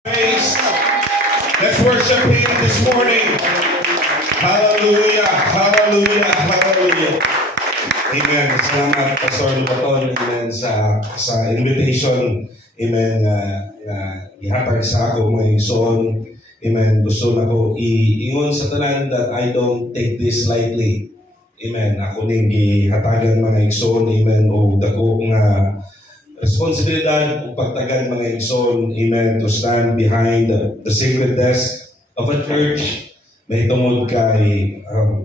Praise. Let's worship Him this morning. Hallelujah, hallelujah, hallelujah. Amen. Salamat, Pastor Lubaton. Amen. Sa invitation. Amen. Ihatag sa ako mga igsoon. Amen. Gusto na ko iingon sa tanan that I don't take this lightly. Amen. Ako ning gihatagan mga igsoon. Amen. O dako nga responsibilidad o pagtagan mga igsoon, amen, to stand behind the sacred desk of a church. May tungod kay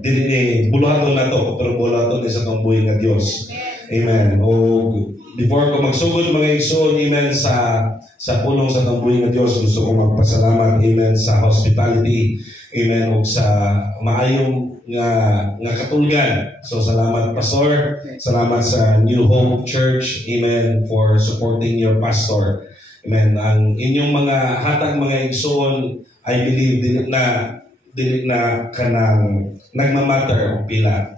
dili bulaton na to, pero bulaton ni sa tong buhay nga Dios. Amen. O before ko magsugod mga igsoon, amen, sa pulong sa tong buhay nga Dios, gusto ko magpasalamat, amen, sa hospitality, amen, o sa maayong nga katulgan. So salamat Pastor, salamat sa New Hope Church, amen, for supporting your pastor. Amen. Ang inyong mga hatag mga igsoon, I believe dili na kanang nagmamatter o pila.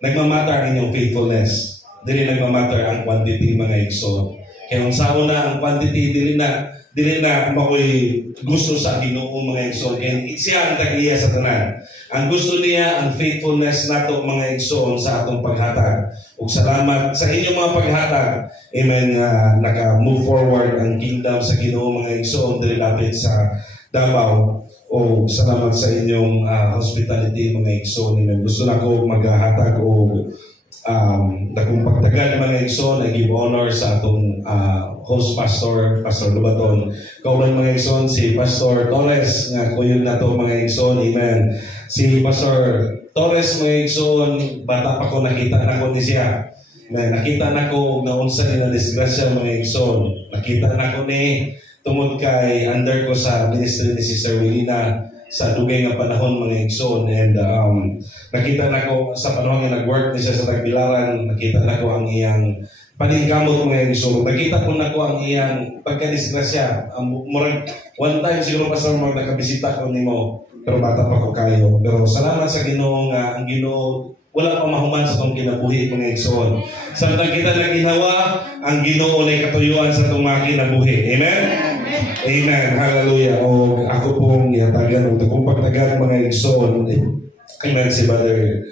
Nagmamatter ang inyong faithfulness. Dili nagmamatter ang quantity mga igsoon. Kaya kung sa una ang quantity dili na makoy gusto sa Ginoo mga igsoon. And siya ang tagiya sa tanan. Ang gusto niya, ang faithfulness nato mga igsoon sa atong paghatag. Ug salamat sa inyong mga paghatag. Amen. Naka-move forward ang kingdom sa Ginoo mga igsoon dili lapit sa Davao. O salamat sa inyong hospitality mga igsoon. Amen. Gusto na ko maghatag o dakong pagtagan mga igsoon. I give honor sa atong host pastor, Pastor Lubaton. Kauban mga igsoon si Pastor Torres nga kuyon na to mga igsoon. Amen. Si Pastor Torres mga igsoon, bata pa ko nakita na ko ni siya. Nakita na ko na unsa ni na disgrasya mga igsoon. Nakita na ko ni tungod kay under ko sa ministry ni Sister Wilina sa dugay nga panahon mga igsoon. And nakita na ko sa panahon nga nag-work ni siya sa Tagbilaran, nakita na ko ang iyang paningkamot mga igsoon. Nakita ko na ko ang iyang pagkadisgrasya. Murag one time siguro Pastor Mark nakabisita ko nimo, pero bata pa ko kayo. Pero salamat sa Ginoo nga ang Ginoo wala pa mahuman sa itong kinabuhi mga igsoon. Samtang kita na ginawa, ang Ginoo na katuyuan sa itong mga kinabuhi. Amen? Amen. Hallelujah. O ako pong ihatagan, o kung pagtagan mga igsoon, amen, si Brother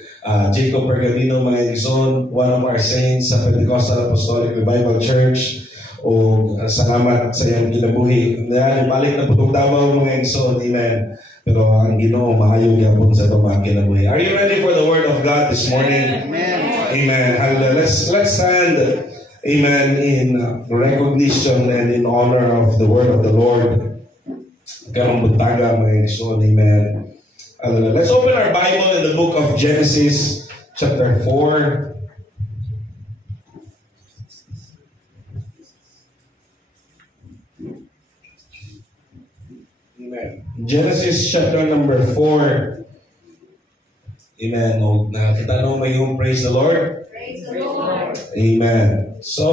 Jacob Pergamino mga igsoon, one of our saints sa Pentecostal Apostolic Revival Church. O salamat sa iyong kinabuhi. Balik na putong Davao mga igsoon. Amen. Pero ang Ginoo maayo gyapon sa itong mga kinabuhi. Are you ready for the Word of God this morning? Amen. Amen. Hallelujah. Let's stand, amen, in recognition and in honor of the Word of the Lord. Karong buntaga mga igsoon. Amen. Hallelujah. Let's open our Bible in the book of Genesis chapter 4. Amen. Genesis chapter number 4. Amen. O, nakita nyo may yung praise the Lord? Praise the Lord. Amen. So,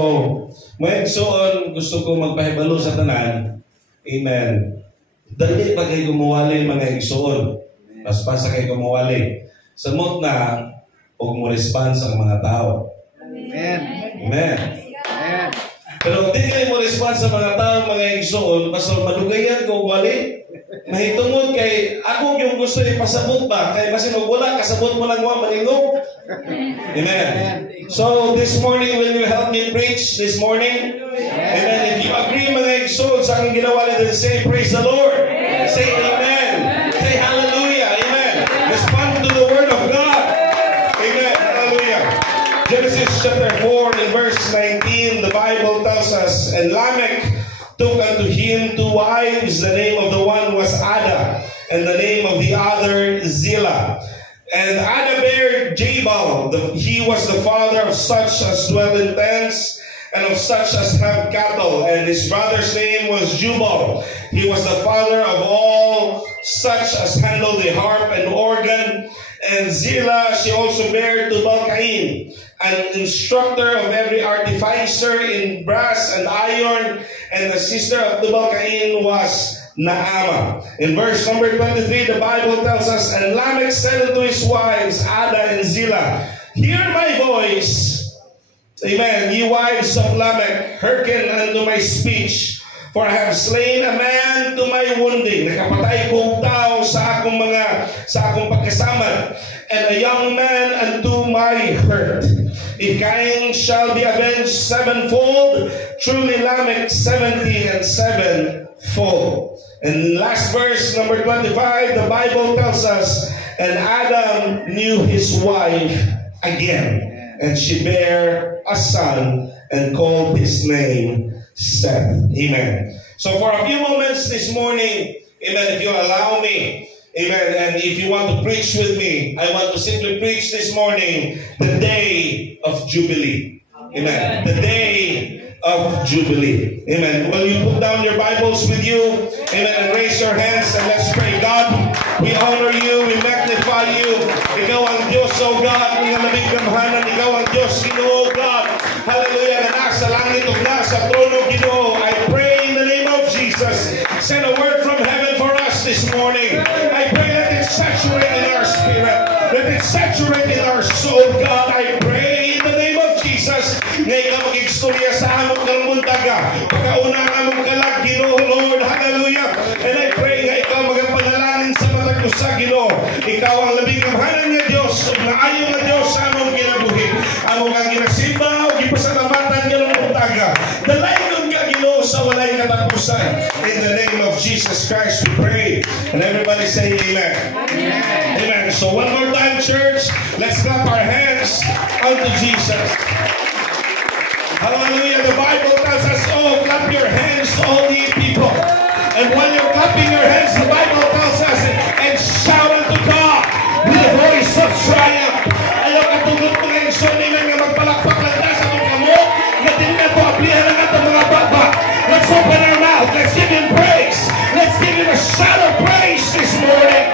may igsoon, gusto ko magpahibalo sa tanan. Amen. Dali pa kayo gumuwali mga igsoon. Paspasa kayo gumuwali. Samot na, huwag mo response ang mga tao. Amen. Amen. Amen. Pero di kayo mo response sa mga tao, mga igsoon, basta madugayan ko wali. Mahitungod kay ako yung gusto ipasabot ba? Kaya kasi wala, kasabot mo lang wa malingog. Amen. So this morning, will you help me preach this morning? Amen. If you agree mga igsoon sa aking ginawa nito, say praise the Lord. Say amen. Say hallelujah. Amen. Respond to the word of God. Amen. Hallelujah. Genesis chapter 4 and verse 19, the Bible tells us, and Lamech took unto him 2 wives. The name of the one was Ada, and the name of the other Zillah. And Ada bare Jabal. He was the father of such as dwell in tents, and of such as have cattle. And his brother's name was Jubal. He was the father of all such as handle the harp and organ. And Zillah, she also bare Tubal-Cain, an instructor of every artificer in brass and iron, and the sister of Tubal-Cain was Naamah. In verse number 23, the Bible tells us, and Lamech said unto his wives, Ada and Zillah, hear my voice, amen, ye wives of Lamech, hearken unto my speech, for I have slain a man my wounding, nakapatay kong tao sa akong pagkasamad, and a young man unto my hurt. If Cain shall be avenged sevenfold, truly Lamech 70 and sevenfold. And last verse, number 25, the Bible tells us, and Adam knew his wife again, and she bare a son, and called his name Seth. Amen. So for a few moments this morning, amen, if you allow me, amen, and if you want to preach with me, I want to simply preach this morning the day of Jubilee. Amen. The day of Jubilee. Amen. Will you put down your Bibles with you? Amen. And raise your hands and let's pray. God, we honor you, we magnify you. Ikaw ang Diyos, O God, ng labing gamhanan. Ikaw ang Diyos, Ginoo, God. Hallelujah, na nasa langit o nasa trono, Ginoo. I pray in the name of Jesus. Send a word from heaven for us this morning. I pray let it saturate in our spirit. Let it saturate in our soul, God. I pray in the name of Jesus. Ngayon ka mag-istorya sa among kalmuntaga. Pagkauna ang among kalag, Ginoo, Lord. Hallelujah. And I pray nga ikaw magapanalangin sa matag ko sa Ginoo. Ikaw ang labing kamhanan nga Diyos. Naayo nga Diyos sa among kinabuhi. Among ang ginasimba o gipasalamatan nga ng muntaga. Dalaygon ka, Ginoo, sa walay katapusan. In the name of Jesus Christ we pray. And everybody say amen. Amen. Amen. So one more time, church. Let's clap our hands unto Jesus. Hallelujah. The Bible tells us, oh, clap your hands, all ye people. And when you're clapping your hands, the Bible tells us, and shout unto God with a voice of triumph. Ayaw katulog mo ngayon, so naman nga magpalakpak lang tayo sa mga kamo, na din na ito aplihan ng ating mga baba. Let's open our mouth. Let's give Him praise. Let's give Him a shout of praise this morning.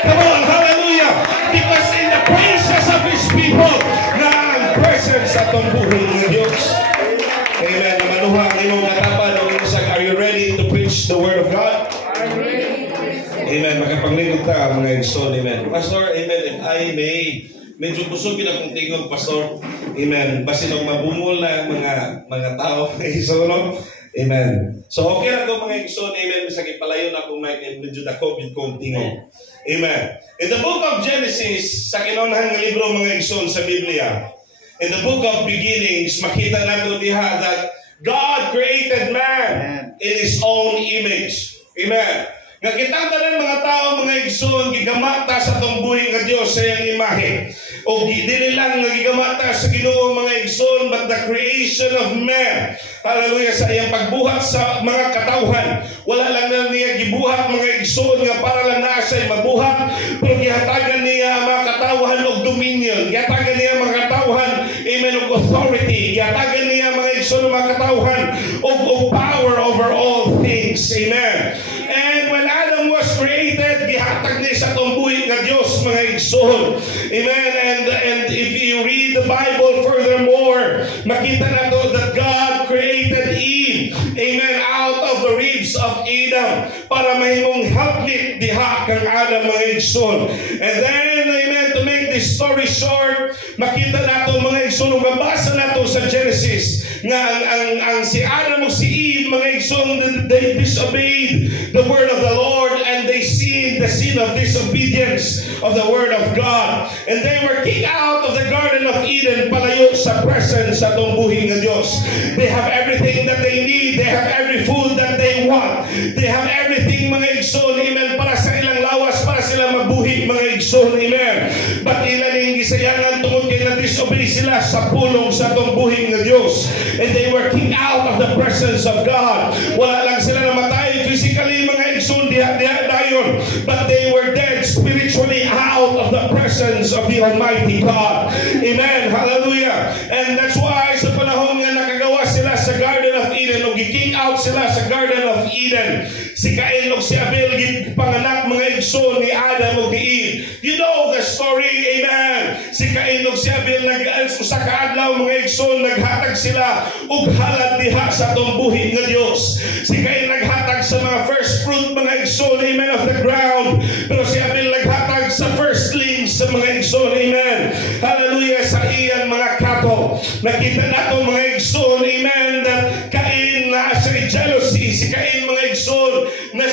Come on, hallelujah. Because in the praises of His people, na ang presence at ang buhay ng Diyos. Amen. Namanuhang imong katapan o imusag. Are you ready to preach the Word of God? Amen. Makapaglingkod ta mga igsoon. Amen. Pastor, amen. If I may, medyo kusugin akong tingog, Pastor. Amen. Basin ang mabungol na mga tao. Igsoon. Amen. So okay lang ko mga igsoon. Amen. Bisa kipalayo na akong medyo nakobit kong tingog. Amen. In the book of Genesis, sa kinunahang libro mga igsoon sa Biblia, in the book of beginnings, makita natin diha that God created man in His own image. Amen. Nga kitang tanan mga tao, mga igsoon, gigamata sa itong buhay nga Diyos sa iyang imahe. O dili lang nga gigamata sa Ginoo mga igsoon, but the creation of man. Hallelujah, sa iyang pagbuhat sa mga katawhan. Wala lang na niya gibuhat mga igsoon nga para lang na siya mabuhat. Pero gihatagan niya ang mga katawhan og dominion. Gihatagan niya mga katawhan, amen, og authority. Gihatagan niya mga igsoon mga katawhan og power over all things. Amen. And when Adam was created, gihatag niya sa itong buhay nga Diyos mga igsoon. Amen. And if you read the Bible furthermore, makita nato that God created Eve, amen, out of the ribs of Adam para mahimong helpmate diha kang Adam mga igsoon. And then, amen, to make this story short, makita nato mga igsoon, mabasa nato sa Genesis nga ang si Adam o si Eve mga igsoon, they disobeyed the word of the Lord and they sinned the sin of disobedience of the word of God. And they were kicked out of the Garden of Eden, palayo sa presence sa itong buhay ng Diyos. They have everything that they need. They have every food that they want. They have everything mga igsoon, amen, para sa ilang lawas, para sila mabuhi mga igsoon, amen. But ilan yung gisayangan tungod kay na-disobey sila sa pulong sa itong buhay ng Diyos. And they were kicked out of the presence of God. Wala lang sila namatay physically mga igsoon, dayon, but they were dead spiritually out of the presence of the Almighty God. Amen. Hallelujah. And that's why sa panahon nga nakagawa sila sa Garden of Eden, o giking out sila sa Garden of Eden, si Cain o si Abel panganak mga igsoon ni Adam o ni Eve. You know the story. Amen. Si Cain o si Abel sa kaadlaw mga igsoon, naghatag sila og halad diha sa itong buhi nga Diyos. Si Cain naghatag sa mga first fruit mga igsoon, amen, of the ground. Pero si Abel naghatag sa firstlings sa mga igsoon, amen. Hallelujah, sa iyang mga cattle. Nakita nato mga igsoon, amen, that Cain na siya jealousy. Si Cain mga igsoon na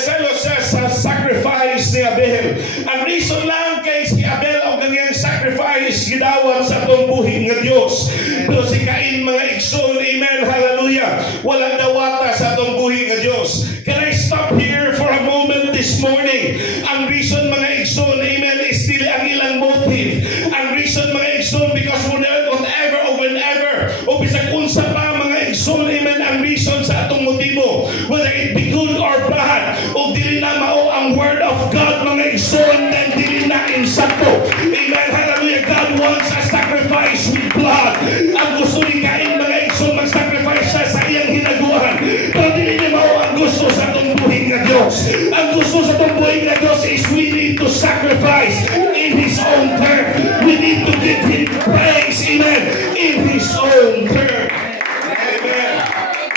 reason lang kay si Abel ang kanyang sacrifice gidawat sa atong buhi nga Dios. Pero si Cain mga igsoon, amen, hallelujah, walang dawata sa atong buhi nga Dios. Can I stop here for a moment this morning? Ang reason mga igsoon, amen, is still ang ilang motive. Ang reason mga igsoon, because whatever or whenever o bisag unsa pa mga igsoon, amen, ang reason sa atong motibo, whether it be good or bad, o dili na mao ang word of God mga igsoon, then dili na insakto. Amen, hallelujah. God wants a sacrifice with blood. Ang gusto ni Cain mga igsoon, mag-sacrifice siya sa iyang hinaguan, pero dili na mao ang gusto sa atong buhi nga Dios. Ang gusto sa atong buhi nga Dios is we need to sacrifice in His own term. We need to give Him praise, amen, in His own term. Amen.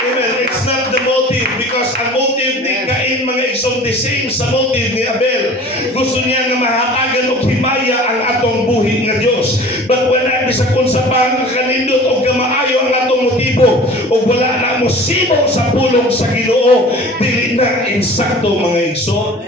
Amen. It's not the motive, because ang motive ni Cain mga igsoon the same sa motive ni Abel. Gusto niya nga mahatagan o himaya ang atong buhi nga Dios. But when bisag unsa pa ang kanindot o gamaayo ang atong motibo o wala na mo simo sa pulong sa Ginoo, dili na insakto mga igsoon.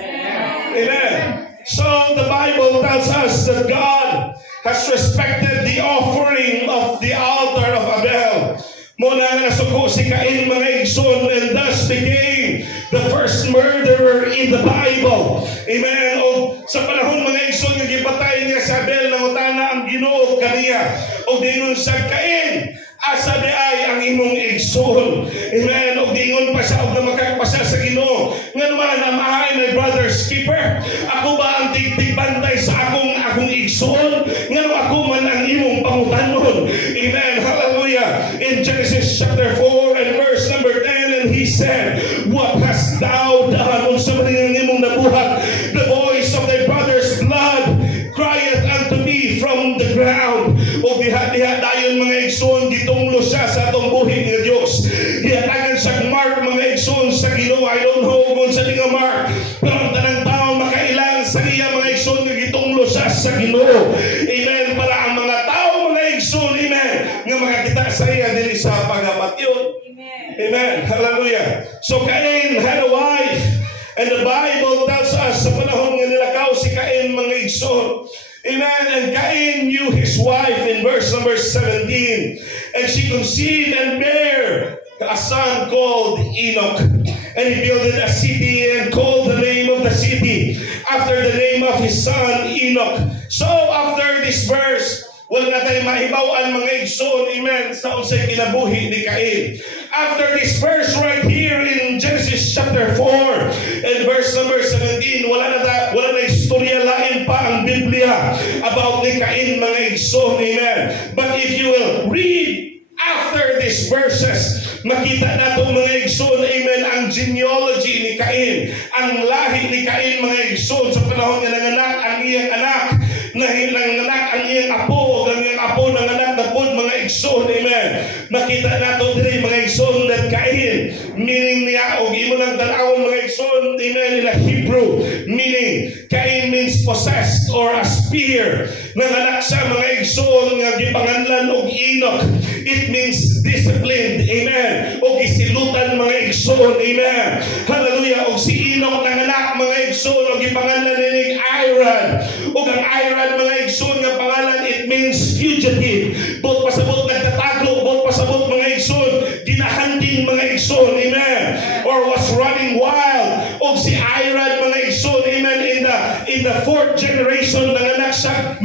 Amen. So the Bible tells us that God has respected the offering of the altar of Abel. Muna nga nasuko si Cain mga igsoon, and thus became the first murderer in the Bible. Amen. O sa panahon mga igsoon nga gipatay niya si Abel, nangutana ang Ginoo kaniya, o dingon sa Cain, asa di ay ang imong igsoon. Amen. O dingon pa siya, o namakagpasa sa Ginoo, nga naman amahay my brother's keeper, ako ba ang tigtigbantay sa akong igsoon, nga ako man ang imong pangutanon. Amen, hallelujah. In Genesis chapter 4 and verse number 10, and he said, what hast thou done? Unsa man ang imong nabuhat? The voice of thy brother's blood crieth unto me from the ground. O diha dayon mga igsoon, gitunglo siya sa atong buhi nga Dios. Gihatagan sa mark mga igsoon sa Ginoo. I don't know kung sa nga mark, pero ang tanang tao makailangan sa iya mga igsoon nga gitunglo siya sa Ginoo. Amen. Para ang mga tao mga igsoon, amen, nga makakita sa iya dili sa pagabatyon. Amen. Hallelujah. So Cain had a wife, and the Bible tells us sa panahon nga nilakaw si Cain mga igsoon, amen, and Cain knew his wife in verse number 17, and she conceived and bare a son called Enoch, and he builded a city and called the name of the city after the name of his son Enoch. So after this verse, wala na tayo mahibawan mga igsoon, amen, sa unsay kinabuhi ni Cain. After this verse right here in Genesis chapter 4 and verse number 17, wala na istorya lain pa ang Biblia about ni Cain mga igsoon, amen. But if you will read after these verses, makita nato mga igsoon, amen, ang genealogy ni Cain, ang lahi ni Cain mga igsoon, sa panahon nga nanganak ang iyang anak, nanganak ang iyang apo, ang iyang apo nanganak na pod mga igsoon, amen. Makita nato diri mga igsoon that Cain, meaning niya, o imo lang tanawon mga igsoon, amen, in a Hebrew, meaning Cain means possessed or a spear. Nanganak siya mga igsoon nga gipanganlan og Enoch. It means disciplined, amen, o gisilutan mga igsoon, amen, hallelujah. O si Enoch nanganak mga igsoon og gipanganlan ni Irad, o ang Irad mga igsoon nga pangalan, it means fugitive. Bot pasabot nagtatago, bot pasabot mga igsoon ginahunting mga igsoon, amen, or was running wild. O si Irad mga igsoon, amen, in the fourth generation nanganak siya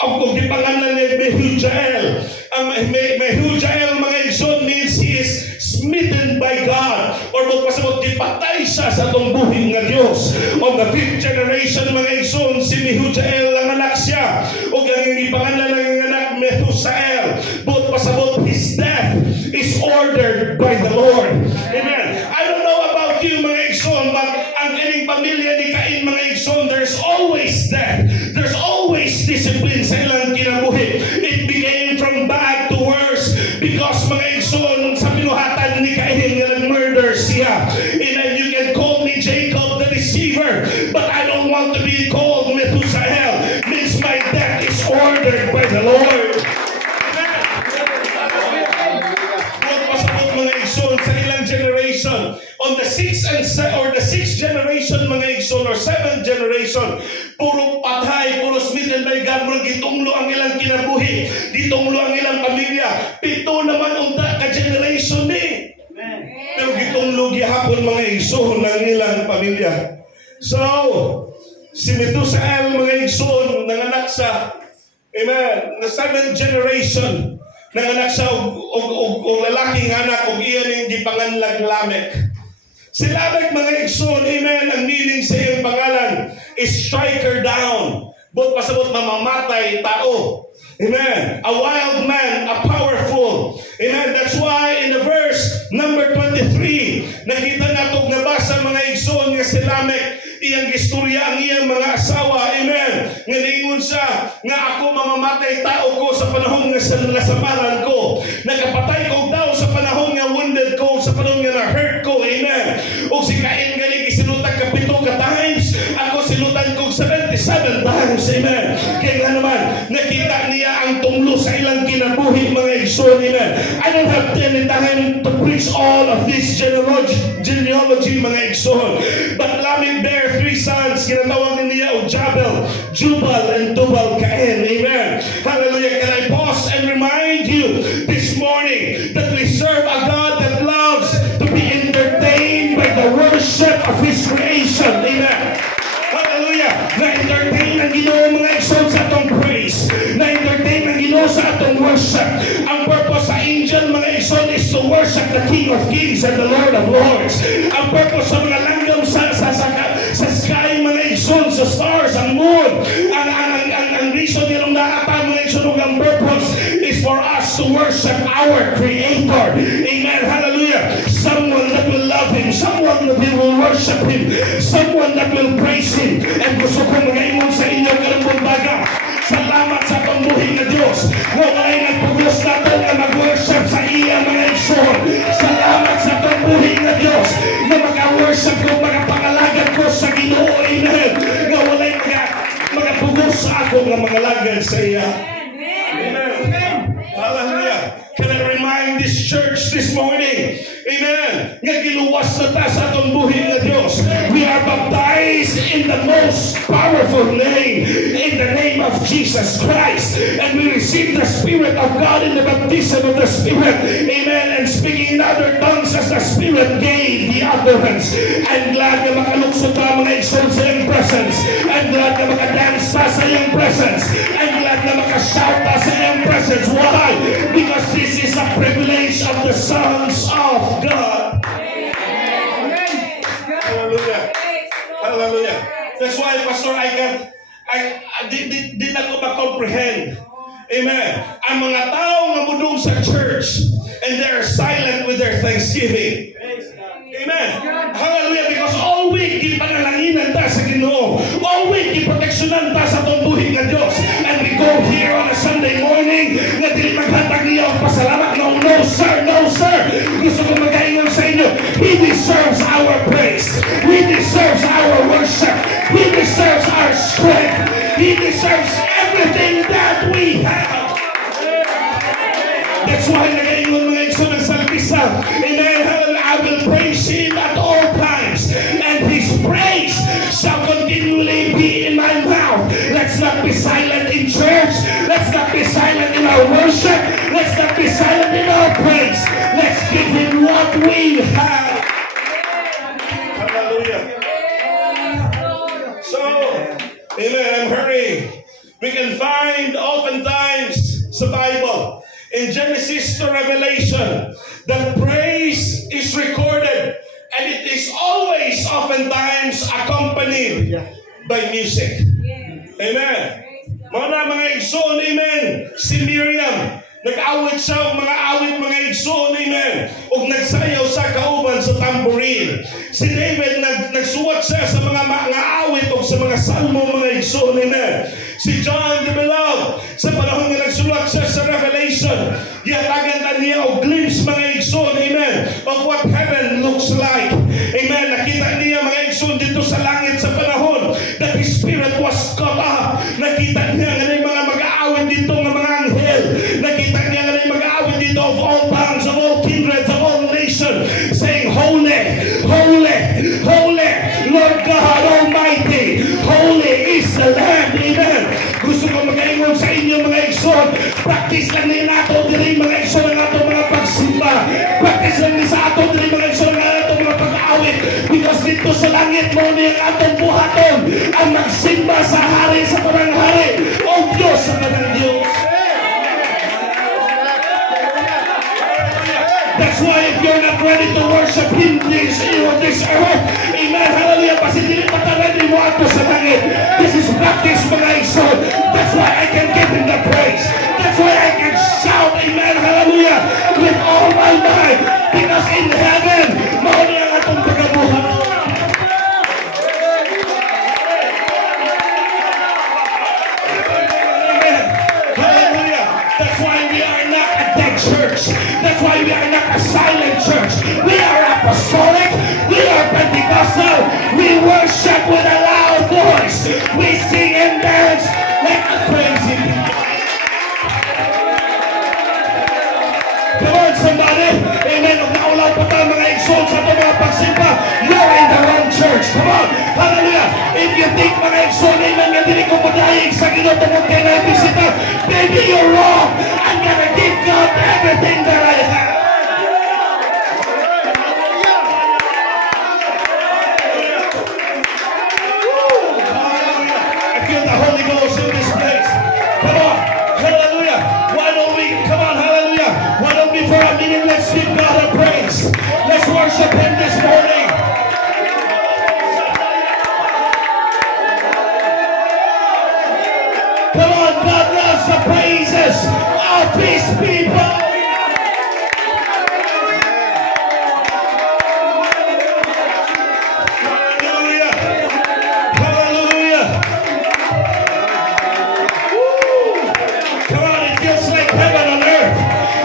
og gipanganlan ni Mehujael. Ang Mehujael mga igsoon means he is smitten by God, or magpasabot gipatay siya sa atong buhi nga Dios. O the fifth generation mga igsoon, si Mehujael ang anak siya, o ang gipanganlan ng anak Methusael. But pasabot his death is ordered by the Lord. Amen. I don't know about you mga igsoon, but ang ining pamilya ni Cain mga igsoon, there's always death. There's always discipline sa ilang kinabuhi. It became from bad to worse because mga igsoon, sa pinuhatan ni Cain nga nag-murder siya. And you can call me Jacob the deceiver, but I don't want to be called Methusael. Means my death is ordered by the Lord. Sa ilang generation, on the sixth generation mga igsoon, or seventh generation, puro patay murag gitunglo ang ilang kinabuhi, gitunglo ang ilang pamilya. 7 naman unta ka generation ni. Pero gitunglo gihapon mga igsoon ng ilang pamilya. So, si Methuselah mga igsoon nanganak sa, amen, na 7th generation, nanganak siya og lalaking anak og iyan yung gipanganlag Lamek. Si Lamek mga igsoon, amen, ang meaning sa iyang pangalan is striker down. But pasabot mamamatay tao. Amen. A wild man, a powerful. Amen. That's why in the verse number 23, nakita nato nabasa mga igsoon nga si Lamek, iyang istorya ang iyang mga asawa. Amen. Nga niingon siya, nga ako mamamatay tao ko sa panahon nga nasamaran ko. Nagkapatay ko daw sa panahon nga wounded ko, sa panahon nga na-hurt ko. Amen. O si Cain galing isinutag ka 7 ka times, ako sinutan ko 77 times. Amen. Kaya nga naman, nakita niya ang tunglo sa ilang kinabuhi mga igsoon. Amen. I don't have any time to preach all of this genealogy mga igsoon. But Lamek bear 3 sons, kinatawag niya o Jabal, Jubal, and Tubal Cain. Amen. Hallelujah. Can I pause and remind you this morning that we serve a God that loves to be entertained by the worship of His creation. Amen. Hallelujah. Na-entertain ang Ginoo mga igsoon sa atong praise. Na-entertain ang Ginoo sa atong worship. Ang purpose sa angel mga igsoon is to worship the King of Kings and the Lord of Lords. Ang purpose sa mga langgam sa sky mga igsoon, sa stars, ang moon, ang reason nilong naata mga igsoon, ang purpose is for us to worship our Creator. Amen. Hallelujah. Someone that will love Him, someone that will worship Him, someone that will praise Him. And gusto ko mag-ingon sa inyo karong baga, salamat sa pambuhi na Diyos. Walay nagpugos na ito na mag-worship sa iya mga igsoon. Salamat sa pambuhi na Diyos na mag-worship ko, magpangalagan ko sa Ginoo. Amen. Nga walay magpugos sa ako na mangalagad sa iya. Amen. Hallelujah. Can I remind this church this morning? Amen. Nga giluwas na ta sa atong buhi na Diyos. We are baptized in the most powerful name, in the name of Jesus Christ. And we receive the Spirit of God in the baptism of the Spirit. Amen. And speaking in other tongues as the Spirit gave the utterance. I'm glad na makaluksod na mga igsoon sa iyong presence. I'm glad na makadance pa sa iyong presence. I'm glad na makashout pa sa iyong presence. Why? Because this is a privilege of the sons of God. Hallelujah. Hallelujah. That's why, Pastor, I did not comprehend. Amen. Ang mga tao nga mudong sa church and they're silent with their thanksgiving. Amen. Hallelujah. Because all week, ipangalanginan ta sa Ginoo. All week, iproteksyonan ta sa itong buhi ng Diyos. And we go here on a Sunday morning na dili maghatag niya ang pasalamat. No, no, sir. No, sir. Gusto ko mag-aingon sa inyo. He deserves our praise. He deserves our worship. He deserves our strength. He deserves everything that we have. That's why nag-aingon mga igsoon ng salmista. Amen. I will praise Him at all times, and His praise shall continually be in my mouth. Let's not be silent in church. Let's not be silent in our worship. Let's not be silent in our praise. Let's give Him what we have. Hallelujah. So, amen, I'm hurrying. We can find oftentimes sa Bible, in Genesis to Revelation, that praise is recorded and it is always oftentimes accompanied by music. Amen. Mga igsoon, amen. Si Miriam, nag-awit siya mga awit mga igsoon, amen. O nagsayaw sa kauban sa tambourine. Si David, nagsuwat siya sa mga awit o sa mga salmo mga igsoon, amen. Si John the Beloved, sa panahon na nagsulat siya sa Revelation, giyatagan niya o glimpse mga igsoon, amen, of what heaven looks like. Amen. Nakita niya mga igsoon dito sa langit sa panahon that His Spirit was caught up. Nakita niya nga yung mga mag-aawit dito ng mga anghel. Nakita niya nga yung mag-aawit dito of all tongues, of all kindreds, of all nations, saying, Holy, Holy, Holy, Lord God Almighty, Holy is the Lamb. Amen. Gusto ko mag-ingon igsoon. Practice lang ni nato diri mga igsoon ang ato mga pagsimba. Practice lang ni sa ato diri mga igsoon ang ato mga pag-aawit. Because dito sa langit mo ni ang atong buhaton ang magsimba sa hari sa parang hari. O Diyos sa parang Diyos. That's why if you're not ready to worship Him this earth, amen, hallelujah, kasi dili pa ta ready mo ato sa langit. This is practice mga igsoon. That's why I can give Him the praise. That's why I can shout, amen, hallelujah, with all my might. Because in heaven, mauni ang atong pagabuhat. Amen. Hallelujah. That's why we are not a dead church. That's why we are not a silent church. We are apostolic. We are Pentecostal. We worship with a loud voice. We sing and dance like a crazy people. Come on, somebody. Amen. Kung naulaw pa tayo mga igsoon sa itong mga pagsimpa, you're in the wrong church. Come on. Hallelujah. If you think mga igsoon, amen, nga dili ko madayig sa ginotungod kayo na bisita, maybe you're wrong. I'm gonna give God everything that I have. I feel the Holy Ghost in this place. Come on. Hallelujah. Why don't we, come on, hallelujah. Why don't we for a minute, let's give God a praise. Let's worship Him this morning. Come on, God loves the praises of His people. Hallelujah. Hallelujah. Woo. Come on, it feels like heaven on earth.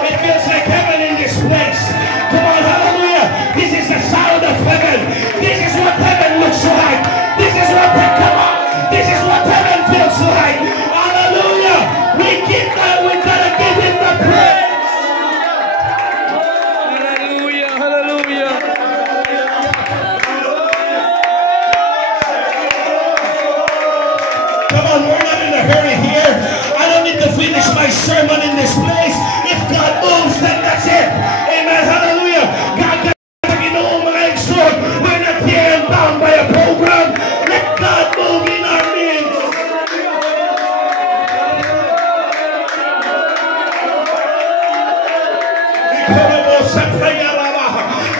It feels like heaven in this place. Come on, hallelujah. This is the sound of heaven. This is what heaven looks like. This is what, come on. This is what heaven feels like. Hallelujah. We gotta give Him the praise. Hallelujah, hallelujah. Come on, we're not in a hurry here. I don't need to finish my sermon in this place. If God moves, then that's it. Amen, hallelujah. God can mga igsoon. We're not here and bound by a program. Let God move in our midst.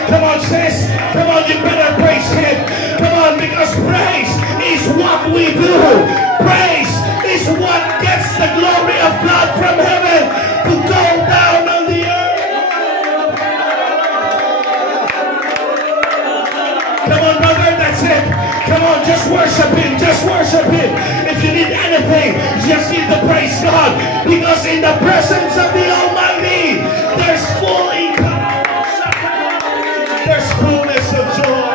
Come on, sis. Come on, you better praise Him. Come on, because praise is what we do. Praise is what gets the glory of God from heaven to go down on the earth. Come on, brother, that's it. Come on, just worship Him. Just worship Him. If you need anything, just need to praise God. Because in the presence of the Almighty, there's full income. There's fullness of joy.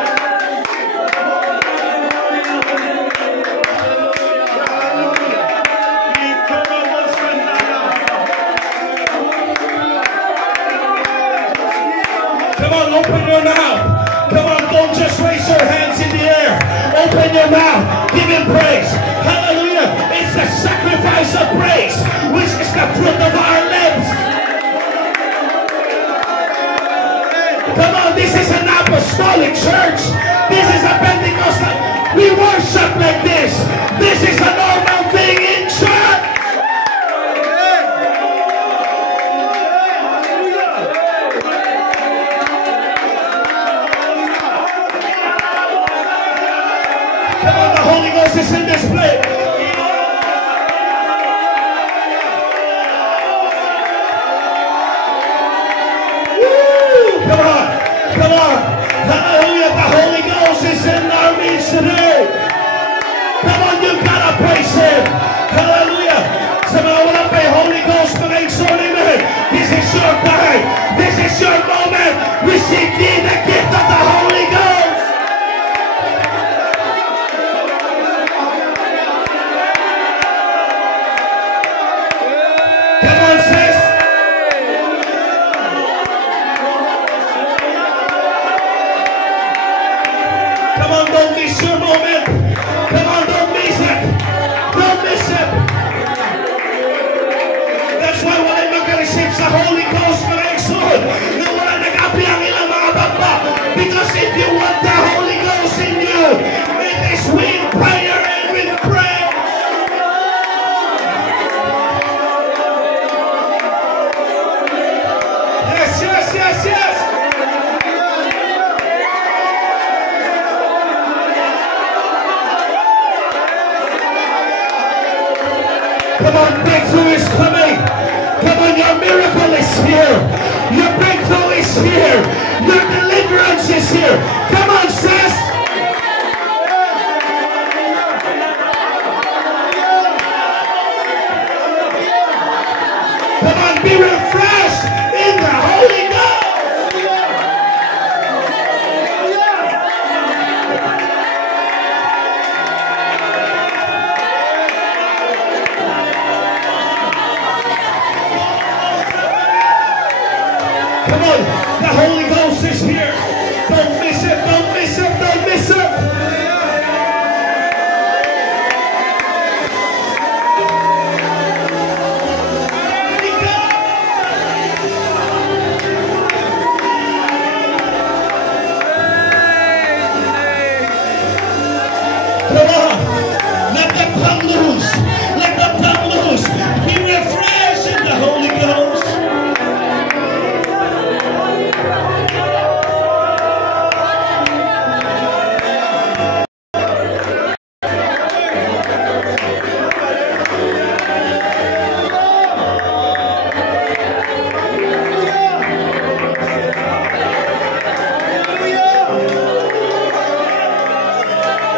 Come on, open your mouth. Come on, don't just raise your hands in the air. Open your mouth. Give Him praise. Hallelujah. It's the sacrifice of praise, which is the fruit of our lips. Come on, this is an apostolic church. This is a Pentecostal. We worship like this. This is a normal thing in church. Come on, the Holy Ghost is in this place. Come on, come on. Hallelujah, the Holy Ghost is in our midst today. Come on, you gotta praise Him. Hallelujah. Sa mga walang may Holy Ghost, mga igsoon, amen. This is your time. This is your moment. Receive ye the gift of the Holy Ghost. Come on, sis. Come on, don't miss your moment. Come on, don't miss it. Don't miss it. Come on, breakthrough is coming. Come on, your miracle is here. Your breakthrough is here. Your deliverance is here. Come on, sis. Come on, be refreshed in the Holy Ghost. Come on, the Holy Ghost is here. Don't miss it, don't miss it, don't miss it. Come on, let them come loose. Let them come loose. Be refreshed in the Holy Ghost.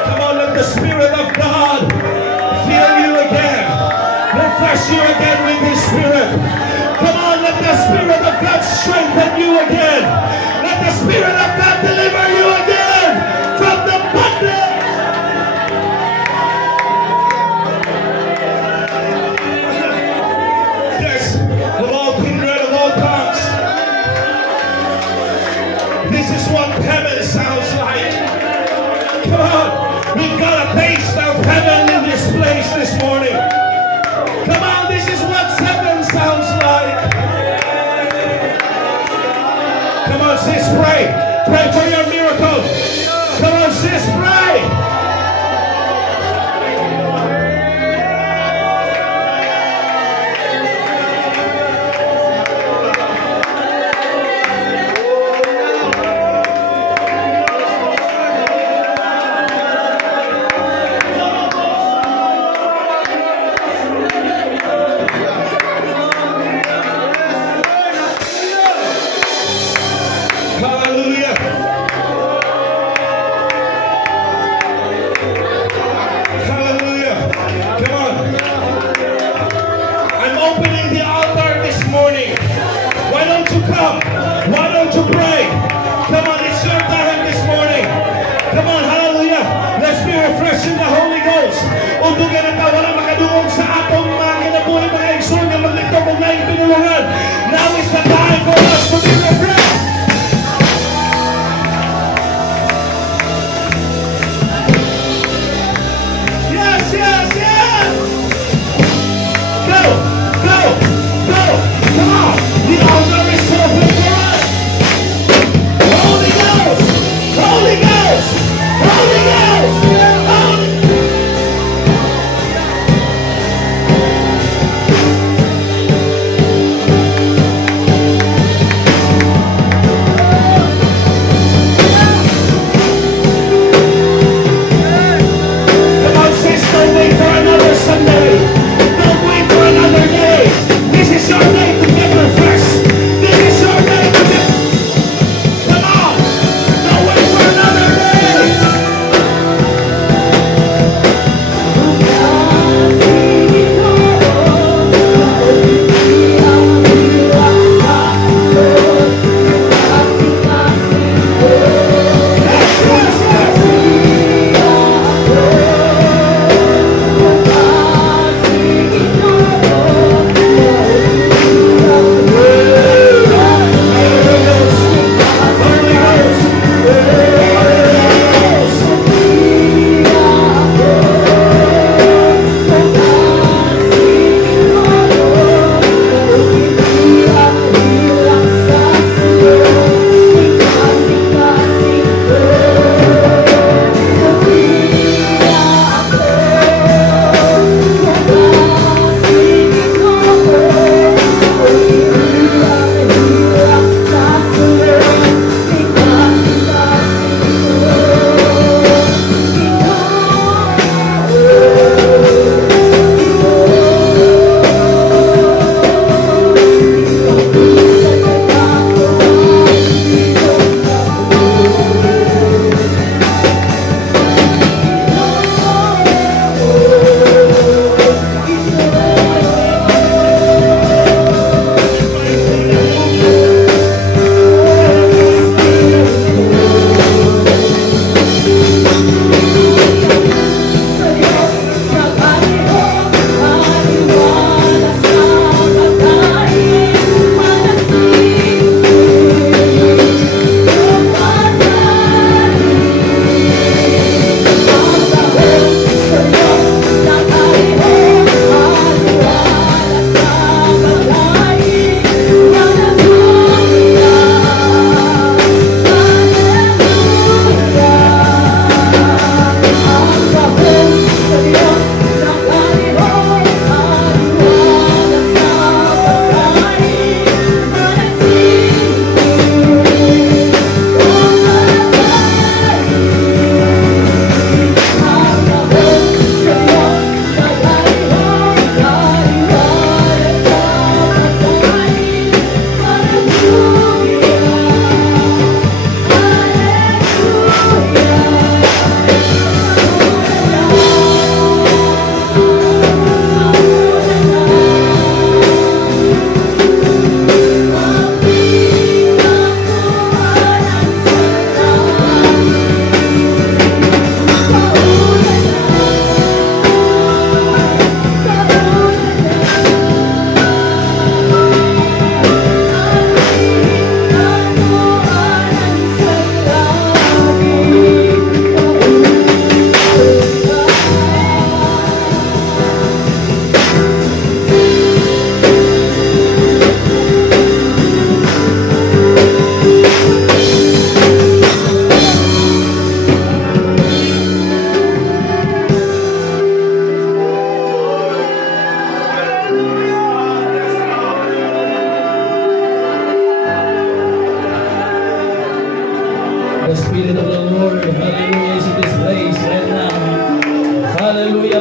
Come on, let the Spirit of God fill you again. Refresh you again with His Spirit. Come on, let the Spirit of God strengthen you again. Let the Spirit of God deliver you again from the bondage. Yes, of all kindred, of all tongues. This is what heaven sounds like. Come on, we've got a taste of heaven in this place this morning. Come on, this is what heaven sounds like. Come on, sis, pray. Pray for your miracle. Come on, sis, pray. Hallelujah. Hallelujah. Come on. I'm opening the altar this morning. Why don't you come? Why don't you pray? Come on, it's your time this morning. Come on, hallelujah. Let's be refreshed in the Holy Ghost. Undugan ang tawanan makadungog sa atong mga kinabuhi, mga igsoon na maglitong na yung pinulungan. Now is the time for us to be refreshed. Yes, yes, yes! Go, go, go! Come on! The altar is open for us! Holy Ghost! Holy Ghost! Holy Ghost! Holy...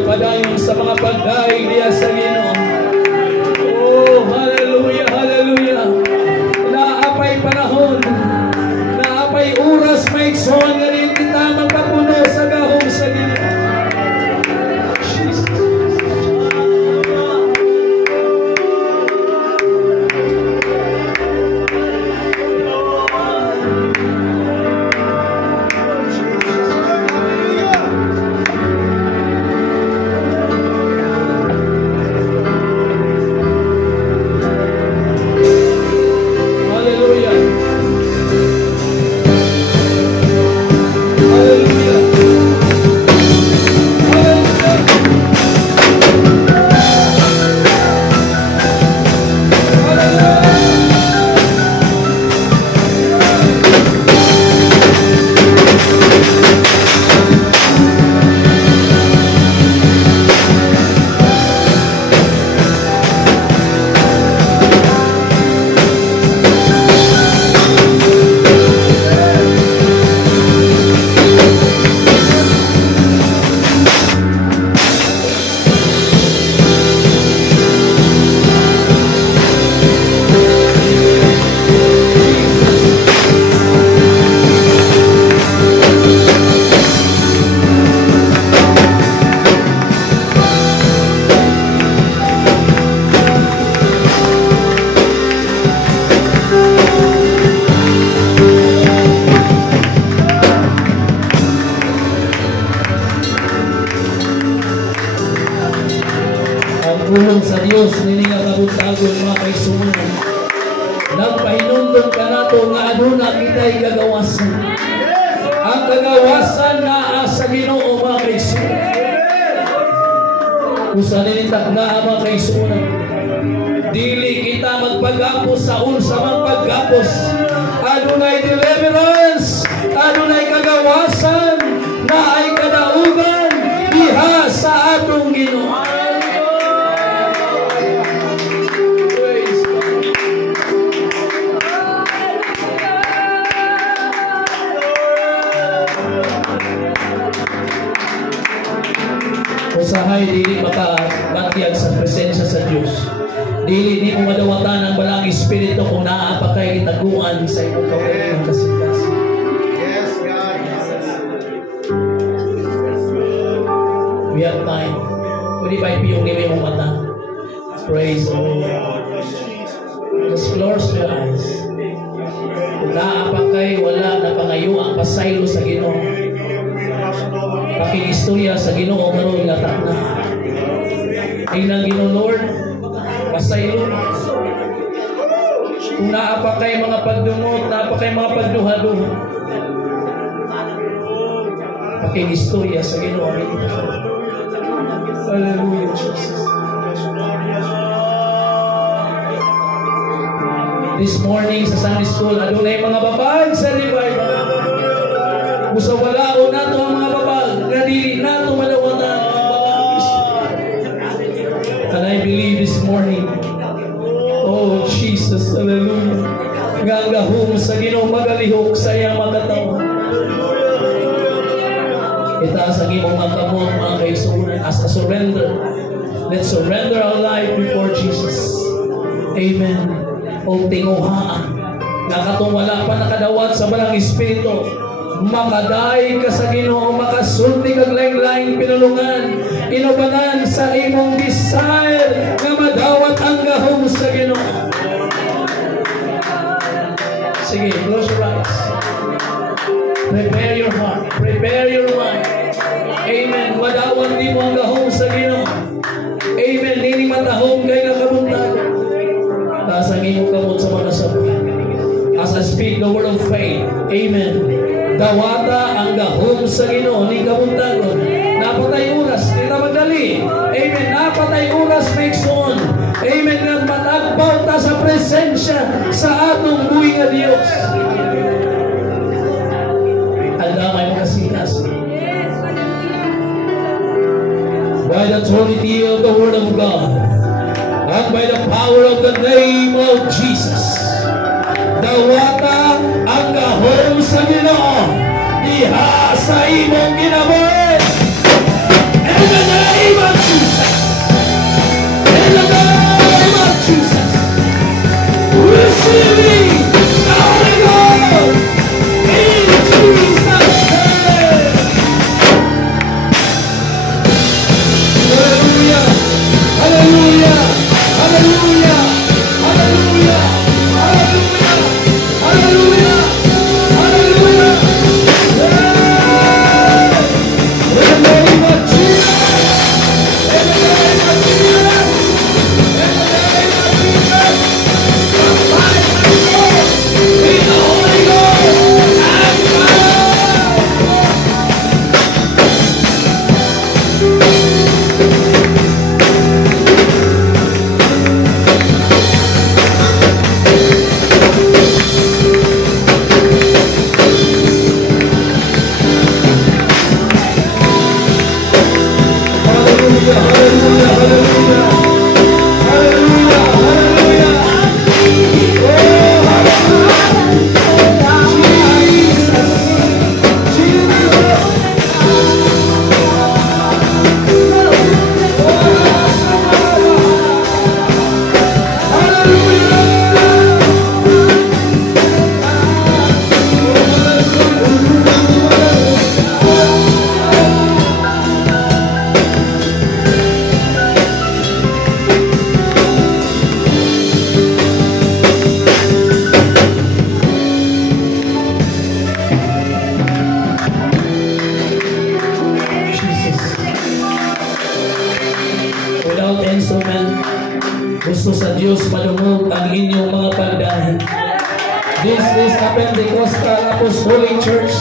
padayon sa mga pagdaig diya sa Ginoo. Oh, hallelujah, hallelujah. Naapay panahon, naapay oras may igsoon nga rin kita magpapuno sa gahom sa Ginoo. Pulong sa Dios nini nga kabutagon mga kaigsuonan. Nagpahinumdom ka nato nga aduna kita'y gagawasan. Ang kagawasan naa sa Ginoo mga kaigsuonan. Usa ninitak naa mga kaigsuonan. Dili kita magpagapos sa unsa mang paggapos. Adunay deliverance, adunay kagawasan, naay kadaugan diha sa atong Ginoo. Usahay dili makabatyag sa presensya sa Dios. Dili di mo madawatan ang balang espiritu kung naa pa kay itaguan sa imong kaugalingon kasing-kasing. Yes, God. We have time. Pwede ba ipiyong nila yung mata? Praise the Lord. Just close your eyes. Kung naa pa kay wala na pangayo ang pasaylo sa Ginoo. Pakigistorya sa Ginoo karon nga takna. Tingnan Ginoo Lord, pasaylo. Kung naa pa kay mga pagdungot, naa pa kay mga pagduha-duha. Pakigistorya sa Ginoo rin ito. Hallelujah, Jesus. This morning sa Sunday School, adunay mga babag sa revival. Kung wala o nato ang mga babag, dili nato madawatan ang balang espiritu. And I believe this morning, oh Jesus, hallelujah, gagahom sa Ginoo magalihok sa iyang magatawa. Itaas ang imong magkamot mga kaigsuonan as a surrender. Let's surrender our life before Jesus. Amen. O tinguhaan, nakatong wala pa nakadawat sa balang espiritu, makaday ka sa Ginoo, makasulti kag laing-laing pinulungan, inubanan sa imong desire nga madawat ang gahom sa Ginoo. Sige, close your eyes. Prepare your heart, prepare your mind. Amen. Madawat di mo ang gahom sa Ginoo. Amen. Nini matahom kay nakabuntag. Taas ang imong kamot sa mga sabay. As I speak the word of faith. Amen. Dawata ang gahom sa Ginoo ni kabuntagon. Napatay oras, kita magdali. Amen. Napatay oras may igsoon. Amen. Nga matagbaw ta sa presensya sa atong buhi nga Dios. Andamay mo kasikas. By the authority of the word of God and by the power of the name of Jesus, dawata ang gahom sa Ginoo diha sa imong ginabuhi. In the name Gusto sa Diyos malumog ang inyong mga pagdahil. This is a Pentecostal Apostolic Church.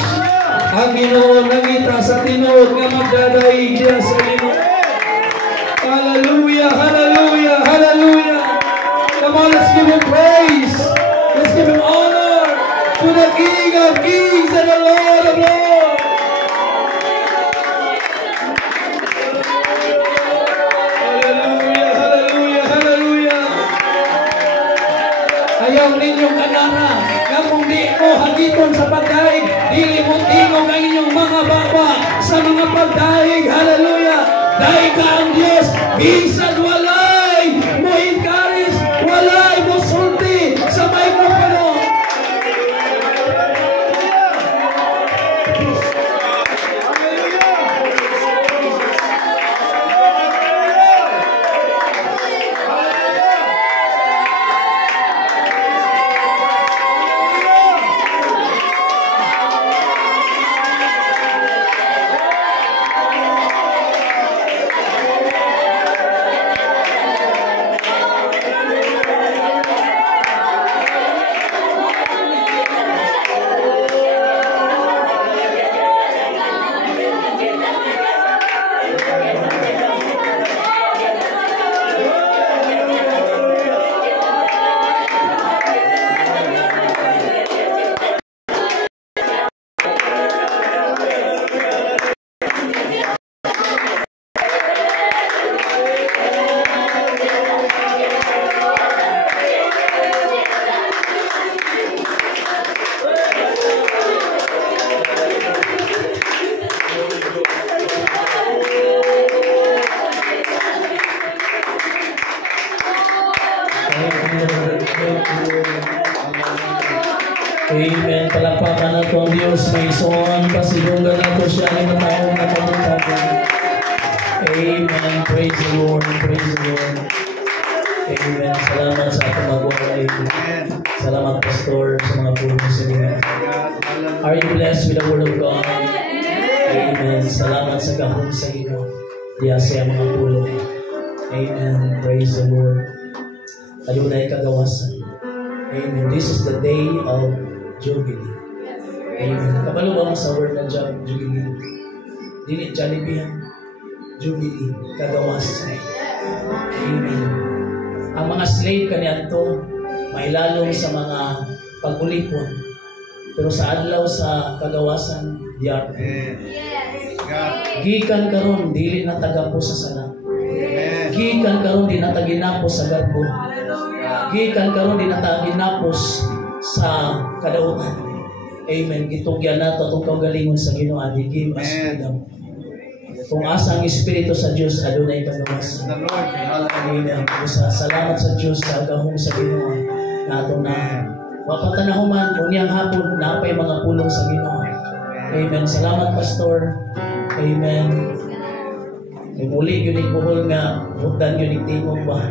Ang Ginoo nangita sa tinuod nga magdadaig diya sa Ginoo. Hallelujah, hallelujah, hallelujah. Come on, let's give Him praise. Let's give Him honor to the King of Kings and the Lord of Lords. Hallelujah, hallelujah, hallelujah. Ayaw ninyong kanara nga kung di mo hagiton sa pagdaig, dili mo tingog ang inyong mga baba sa mga pagdaig. Hallelujah. Dahil ka ang Diyos, minsan walay mo encourage, walay mo sulti sa microphone. Amen. Palakpakan na ito ang Diyos. May isuan pasilungan na ito siya ay mataong nakamutagan. Amen. Praise the Lord. Praise the Lord. Amen. Salamat sa ating magwaway. Salamat, Pastor, sa mga pulong sa inyo. Are you blessed with the Word of God? Amen. Salamat sa gahong sa inyo. Diya siya mga pulong. Amen. Praise the Lord. Ayun ay kagawasan. Amen. This is the day of Jubilee. Amen. Kabalo ba mo sa word na Jubilee? Dili Jollibee. Jubilee. Kagawasan. Amen. Ang mga slave kaniadto mailalong sa mga pagulipon. Pero sa adlaw sa kagawasan, diyan. Gikan karon dili na tagapo sa sana. Gikan karon di na taginapos sa garbo. Gikan karon di na taginapos sa kadautan. Amen. Gitugyan nato itong kaugalingon sa Ginoo. He give us freedom. Kung asa ang Espiritu sa Diyos, adunay kagawas. Amen. Salamat sa Diyos sa gahong sa Ginoo na atong na mapatanahuman unyang hapon na apay mga pulong sa Ginoo. Amen. Salamat, Pastor. Amen. Kay muli yun buhol nga butan yun tingog ba.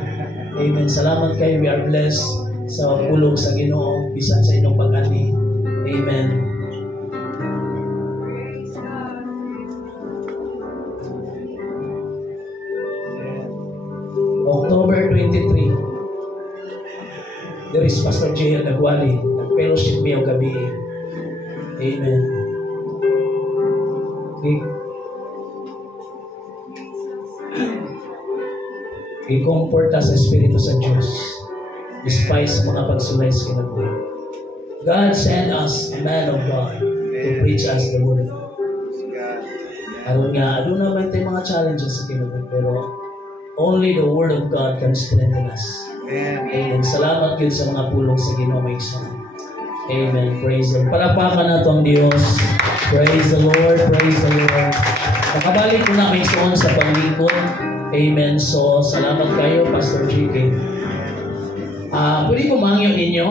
Amen. Salamat kayo. We are blessed sa pulong sa Ginoo bisan sa inyong pag-ani. Amen. October 23, there is Pastor J. Nagwali. Nag-fellowship niya gabi. Amen. I-comforta sa Espiritu sa Diyos despite sa mga pagsulay sa kinabuhi. God sent us a man of God to preach us the word. Aron nga, adun na ba tayo mga challenges sa Ginoo, pero only the Word of God can strengthen us. Amen. Salamat yun sa mga pulong sa Ginoo, may son. Amen. Praise the Lord. Palapakan na ito ang Diyos. Praise the Lord. Praise the Lord. Nakabalik ko na may son sa panglingkod. Amen. So, salamat kayo, Pastor GK. Pwede ko mangyo ninyo?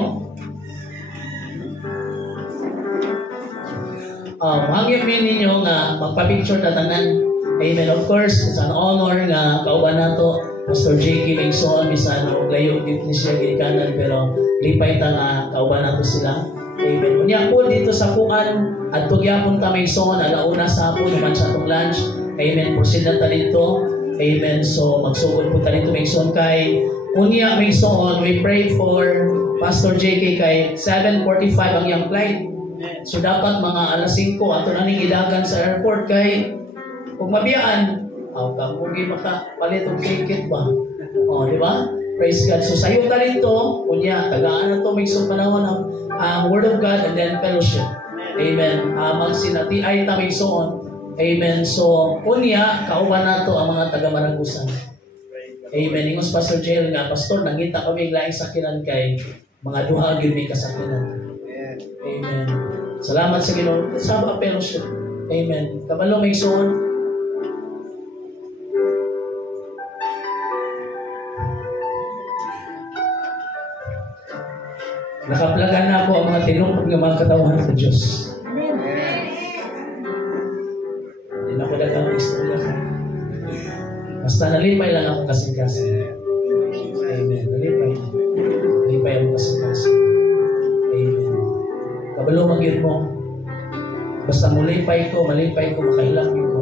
Mangyo ninyo nga magpa-picture na tanan. Amen. Of course, it's an honor nga kauban nato Pastor JK Mingson, bisan og layo dito ni siya gikanan, pero lipay ta nga kauban nato sila. Amen. Unya po dito sa kuan at tugyapon ta Mingson alauna sa hapon naman sa atong lunch. Amen. Proceed na ta dito. Amen. So magsugod po ta dito Mingson kay unya Mingson, we pray for Pastor JK kay 7:45 ang iyang flight. So dapat mga alas 5 ato na ning idagan sa airport kay kung mabiyaan, kung hindi makapalit ang ticket ba? Di ba? Praise God. So sayo ka dito, kunya, tagaan na ito, may isang panahon ang Word of God and then fellowship. Amen. Magsinati ay ta may soon. Amen. So, kunya, kauban na ito ang mga taga-Maragusan. Amen. Ingos Pastor Jail nga, Pastor, nangita kami laing sakinan kay mga duha gyud may kasakinan. Amen. Salamat sa Ginoo sa fellowship. Amen. Kabalo may soon. Nakaplagan na ako ang mga tinupag ng mga katawan ng Diyos. Hindi na ko dagang istorya. Basta nalipay lang ako kasing-kasing. Amen. Nalipay. Nalipay ako kasing-kasing. Amen. Kabalo magyud mo. Basta malipay ko, makailang ko.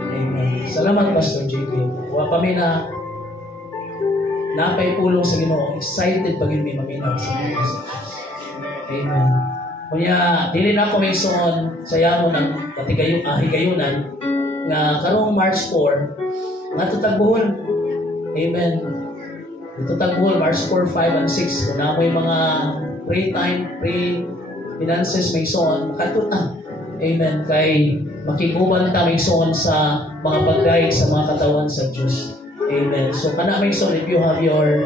Amen. Salamat, Pastor JK. Huwag kami na napay pulong sa Ginoo, excited pag may maminaw sa Ginoo. Amen. Kunya, dili na ako may suon sa yamo ng higayunan nga karong March 4 nga tutagbuhon. Amen. Dito tagbuhon March 4, 5, and 6. Kung na may mga pre-finances may suon, makatut na. Amen. Kay makiguban ta may suon sa mga pagdaig sa mga katawan sa Diyos. Amen. So, kana may son, if you have your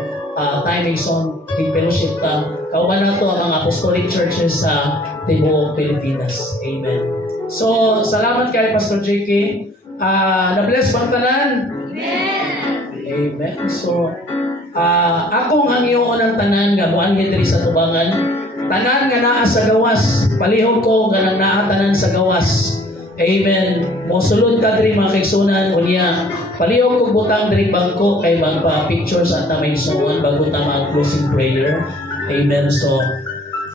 timing song, fellowship ta, kauban na to ang mga apostolic churches sa tibuok Pilipinas. Amen. So, salamat kay Pastor JK. Na-bless bang tanan? Amen. Amen. So, akong hangyoon ang tanan nga muanhi diri sa tubangan. Tanan nga naa sa gawas. Palihog ko nga nang naa tanan sa gawas. Amen. Mosulod ka diri mga kaigsunan unya. Palihog ko butang diri bangko kay magpa-picture sa tamay suon bago ta mag closing prayer. Amen. So